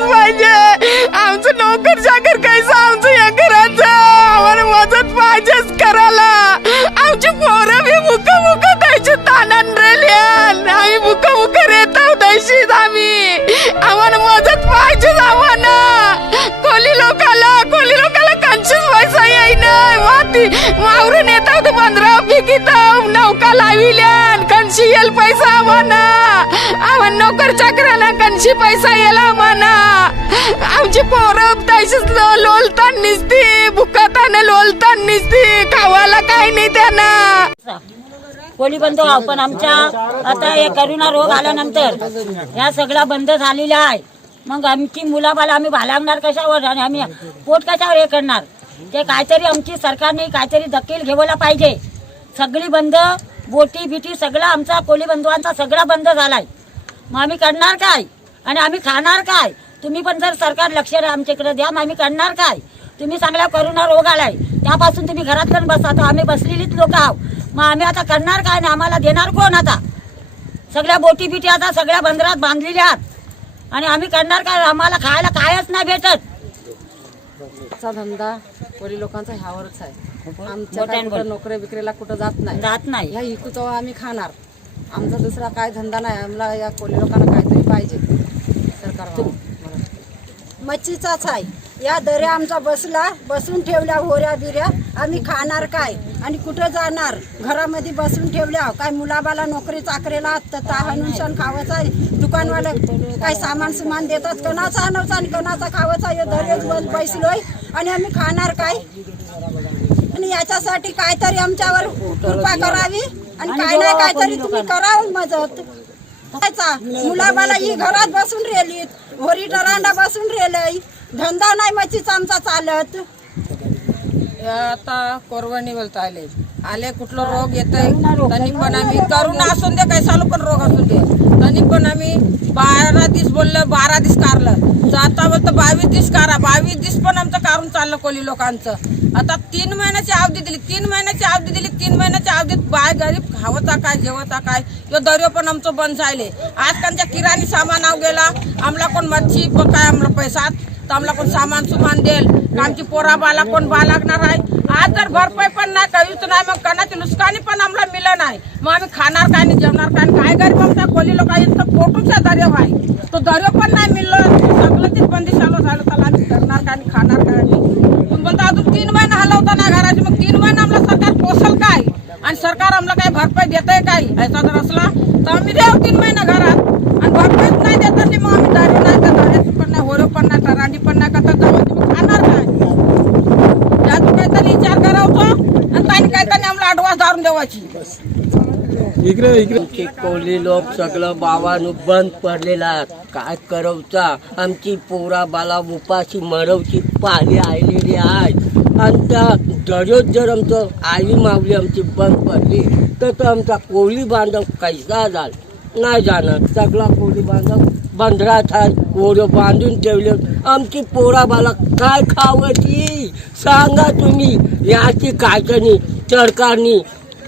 पाहिजे आमचं नोकर चाकर कैसा आमचं या घराचं आम्हाला मदत पाहिजेच करायला आमची पोरं बी मुका मुका द्यायची तानान रेल्यान आम्ही मुका मुका रेताव द्यायची आम्ही आम्हाला मदत पाहिजे आम्हाला कोली लोकाला कंचीच पैसा येईना माती मावरून येताव तर 15 पिकिताव नौका लाविल्यान कंची येल पैसा आम्हाला नोकर चाकराला कंची पैसा येला म्हणा आमची पोरं तशीच लोलतान निसती भुकताना लोलतान निसती खावाला काही नाही त्यांना कोळी बंद पण आमच्या आता हे करोना रोग आल्यानंतर या सगळा बंद झालेला आहे मग आमची मुलाबाला आम्ही भालावणार कशावर आणि आम्ही पोट कशावर हे करणार ते काहीतरी आमची सरकारने काहीतरी दखल घ्यायला पाहिजे सगळी बंद बोटी बिटी सगळं आमचा कोळी बंधुवांचा सगळा बंद झालाय मग आम्ही करणार काय आणि आम्ही खाणार काय तुम्ही पण जर सरकार लक्ष आमच्याकडे द्या मग आम्ही करणार काय तुम्ही चांगला करोना रोग आलाय त्यापासून तुम्ही घरात पण बसा तर आम्ही बसलेलीच लोक आहोत मग आम्ही आता करणार काय आणि आम्हाला देणार कोण आता सगळ्या बोटी बिटी आता सगळ्या बंदरात बांधलेल्या आहेत आणि आम्ही करणार काय आम्हाला खायला कायच नाही भेटत धंदा कोळी लोकांचा ह्यावरच आहे आमच्या नोकरी विक्रीला कुठं जात नाही ह्या इकूच आम्ही खाणार आमचा दुसरा काय धंदा नाही आम्हाला या कोळी लोकांना काहीतरी पाहिजे सरकार मच्छीचाच आहे या दर्या आमचा बसून ठेवल्या होऱ्या बिऱ्या आम्ही खाणार काय आणि कुठं जाणार घरामध्ये बसून ठेवल्या काय मुलाबाला नोकरी चाकरीला तर हनुमान खावायचा दुकानवाला काय सामान देतात कोणाचा आणायचा आणि कोणाचा खावायचा या दर्याच बसलोय आणि आम्ही खाणार काय आणि याच्यासाठी काहीतरी आमच्यावर कृपा करावी आणि काय नाही काहीतरी तुम्ही करावं मदत मुलाबाला ही घरात बसून रेलीत होरी टरांडा बसून रेलय धंदा नाही मच्छीचा आमचा चालत आता कोरवणी बोलता आले कुठलं रोग येतंय त्यांनी पण आम्ही करून असून दे काही चालू पण रोग असून दे त्यांनी पण आम्ही 12 दिवस बोललं 12 दिवस कारलं जाता बोलतं 22 दिवस कारा 22 दिवस पण आमचं कारून चाललं कोली लोकांचं आता 3 महिन्याची अवधी दिली 3 महिन्याच्या अवधीत बाय गरीब खावता काय जेवता काय यो दर्यो पण आमचं बंद झाले आज त्यांच्या किराणी सामान आव गेला आम्हाला कोण मच्छी काय आम्हाला पैसा तर आम्हाला कोण सामान देईल आमची पोरा बाला कोण लागणार आहे आज जर भरपाई पण नाही काहीच नाही मग कणाची नुकसानी पण आम्हाला मिळलं नाही मग आम्ही खाणार काय नाही जेवणार काय काय गरीब आमच्या कोली लोकांचं पोटूचा दर्यो आहे तो दर्यो पण नाही मिळलं सगळं ते बंदी चालू झालं त्याला आम्ही करणार काय आणि खाणार काय तुम्ही बोलता अजून 3 महिने हलवता ना घराची मग 3 महिने आम्हाला सरकार पोसल काय आणि सरकार आम्हाला काही भरपाई देतंय काय ऐसा जर असला तर आम्ही देऊ 3 महिने घरात आणि भरपाईच नाही देत मग आम्ही दारू नाही तर दाऱ्याची पण नाही होरो पण नाही टरांडी पण नाही करता जावं तुम्ही खाणार काय त्यातून काहीतरी विचार करावतो आणि त्यांनी काहीतरी आम्हाला ॲडव्हान्स दारून देवायची आमचे कोळी लोक सगळं बावानं बंद पडलेला काय करवचा आमची पोरा बाला उपाशी मरवची पाली आलेली आहे आणि त्या दर्योत जर आमचं आई मावली आमची बंद पडली तर आमचा कोळी बांधव कैसा झाला नाही जाणार सगळा कोळी बांधव बंदरात आहे ओढं बांधून ठेवले आमची पोरा बाला काय खावची सांगा तुम्ही याची काहीतरी सरकारनी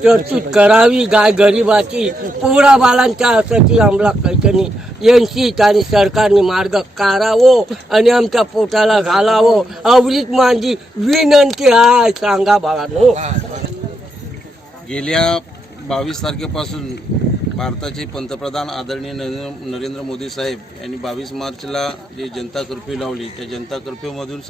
तरतूद करावी गाय गरिबाची पोरा बालांच्या असाची आम्हाला काहीतरी यांची आणि सरकारने मार्ग काढावो आणि आमच्या पोटाला घालावं आवडीत माझी विनंती आहे सांगा बाळांनो गेल्या 22 तारखेपासून भारताचे पंतप्रधान आदरणीय नरेंद्र मोदी साहेब यांनी 22 मार्चला जी जनता कर्फ्यू लावली त्या जनता कर्फ्यूमधून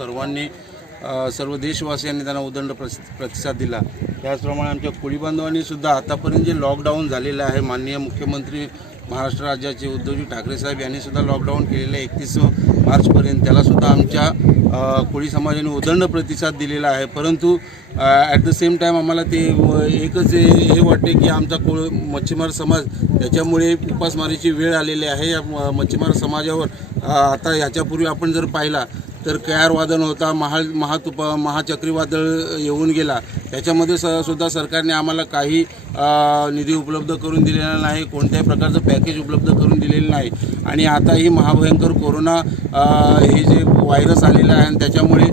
सर्व देशवासियांनी त्यांना उदंड प्रतिसाद दिला त्याचप्रमाणे आमच्या कोळी बांधवांनी सुद्धा आतापर्यंत जे लॉकडाऊन झालेलं आहे माननीय मुख्यमंत्री महाराष्ट्र राज्याचे उद्धवजी ठाकरे साहेब यांनी सुद्धा लॉकडाऊन केलेलं आहे 31 मार्चपर्यंत त्यालासुद्धा आमच्या कोळी समाजाने उदंड प्रतिसाद दिलेला आहे परंतु ॲट द सेम टाईम आम्हाला ते एकच हे वाटते की आमचा मच्छीमार समाज त्याच्यामुळे उपासमारीची वेळ आलेली आहे या मच्छीमार समाजावर आता ह्याच्यापूर्वी आपण जर पाहिला तर कयार वादळ होता महाचक्रीवादळ येऊन गेला त्याच्यामध्ये सुद्धा सरकारने आम्हाला काही निधी उपलब्ध करून दिलेला नाही कोणत्याही प्रकारचं पॅकेज उपलब्ध करून दिलेलं नाही आणि आता ही महाभयंकर कोरोना हे जे व्हायरस आलेलं आहे आणि त्याच्यामुळे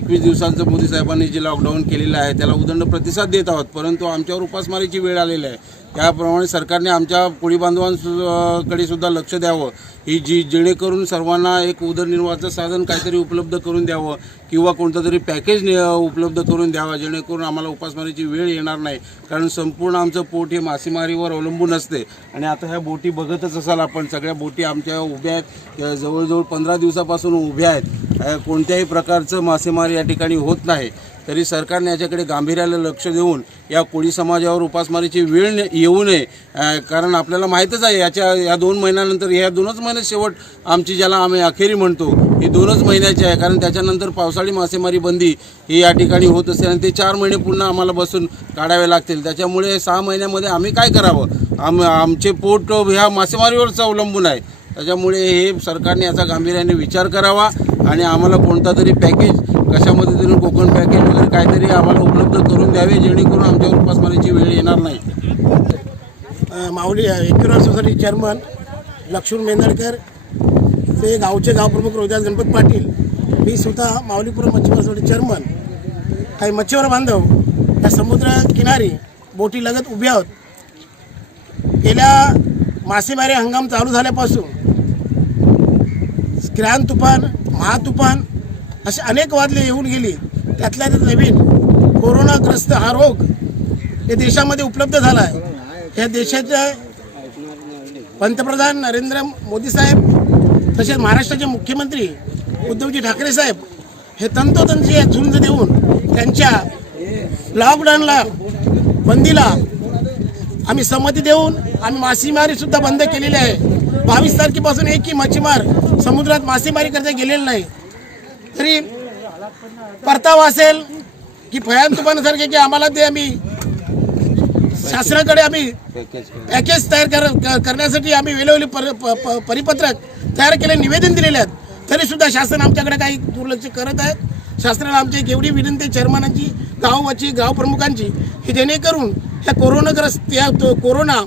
21 दिवसांचं मोदी साहेबांनी जे लॉकडाऊन केलेलं आहे त्याला उदंड प्रतिसाद देत आहोत परंतु आमच्यावर उपासमारीची वेळ आलेली आहे त्याप्रमाणे सरकारने आमच्या कोळी बांधवांकडे सुद्धा लक्ष द्यावं, ही जेणेकरून सर्वांना एक उदरनिर्वाहाचं साधन काहीतरी उपलब्ध करून द्यावं किंवा कोणतं तरी पॅकेज उपलब्ध करून द्यावं, जेणेकरून आम्हाला उपासमारीची वेळ येणार नाही. कारण संपूर्ण आमचं पोट हे मासेमारीवर अवलंबून असते. आणि आता ह्या बोटी बघतच असाल आपण, सगळ्या बोटी आमच्या उभ्या आहेत, जवळजवळ 15 दिवसापासून उभ्या आहेत. कोणत्याही प्रकारचं मासेमारी या ठिकाणी होत नाही. तरी सरकारने याच्याकडे गांभीर्याने लक्ष देऊन या कोळी समाजावर उपासमारीची वेळ येऊ नये. कारण आपल्याला माहीतच आहे या 2 महिन्यानंतर, ह्या 2च महिने शेवट आमची, ज्याला आम्ही अखेरी म्हणतो, ही 2च महिन्याची आहे. कारण त्याच्यानंतर पावसाळी मासेमारी बंदी ही या ठिकाणी होत असते आणि ते 4 महिने पुन्हा आम्हाला बसून काढावे लागतील. त्याच्यामुळे 6 महिन्यामध्ये आम्ही काय करावं? आमचे पोट ह्या मासेमारीवरच अवलंबून आहे. त्याच्यामुळे हे सरकारने याचा गांभीर्याने विचार करावा आणि आम्हाला कोणता तरी पॅकेज, कशामध्ये तरी कोकण पॅकेज वगैरे काहीतरी आम्हाला उपलब्ध करून द्यावे, जेणेकरून आमच्यावर उपासमारीची वेळ येणार नाही. माऊली एक्युरल सोसायटी चेअरमन लक्ष्मण मेंदळकर, ते गावचे गावप्रमुख रोहिदास गणपत पाटील, मी स्वतः माऊलीपुरम मच्छीमार सोसायटी चेअरमन. काही मच्छीमार बांधव या समुद्र किनारी बोटी लगत उभ्या आहोत. गेल्या मासेमारी हंगाम चालू झाल्यापासून ग्रहण तुफान, महातुफान असे अनेक वादळे येऊन गेली. त्यातल्या नवीन कोरोनाग्रस्त हा रोग या देशामध्ये उपलब्ध झाला आहे. या देशाचे पंतप्रधान नरेंद्र मोदी साहेब तसेच महाराष्ट्राचे मुख्यमंत्री उद्धवजी ठाकरे साहेब हे तंतोतंत झुंज देऊन त्यांच्या लॉकडाऊनला, बंदीला आम्ही संमती देऊन आम्ही मासेमारीसुद्धा बंद केलेली आहे. 22 तारखेपासून एकही मच्छीमार समुद्रात मासेमारी करता गेलेलं नाही. तरी परतावा असेल की भयान तुफानासारखे की आम्हाला ते आम्ही शासनाकडे आम्ही पॅकेज तयार करण्यासाठी आम्ही वेळोवेळी परिपत्रक तयार केले, निवेदन दिलेले आहेत. तरीसुद्धा शासन आमच्याकडे काही दुर्लक्ष करत आहेत. शासनाला आमची एक एवढी विनंती चेअरमनांची, गाववाची, गावप्रमुखांची, की जेणेकरून ह्या कोरोनाग्रस्त या कोरोना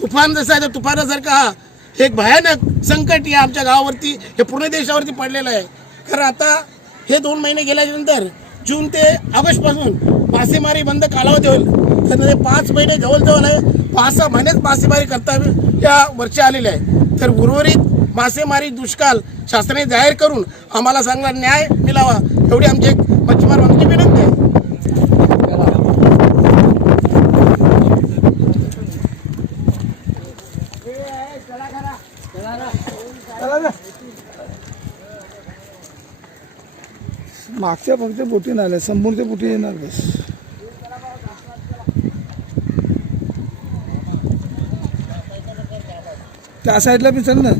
तुफान जसा आहे, तुफानासारखा हा एक भयानक संकट या आमच्या गावावरती, हे पूर्ण देशावरती पडलेलं आहे. कारण आता हे 2 महिने गेल्यानंतर जून ते ऑगस्टपासून मासेमारी बंद कालावधी होईल. तर 5 महिने जवळजवळ आहे, 5-6 महिनेच मासेमारी करता या वर्षी आलेले आहे. तर उर्वरित मासेमारी दुष्काळ शासनाने जाहीर करून आम्हाला चांगला न्याय मिळावा, एवढी आमची एक मच्छीमार बांधवांची विनंती आहे. मागच्या फक्त बोटी नाही आल्या, समोरच्या बोटी येणार बस. त्या साईडला बी चल ना.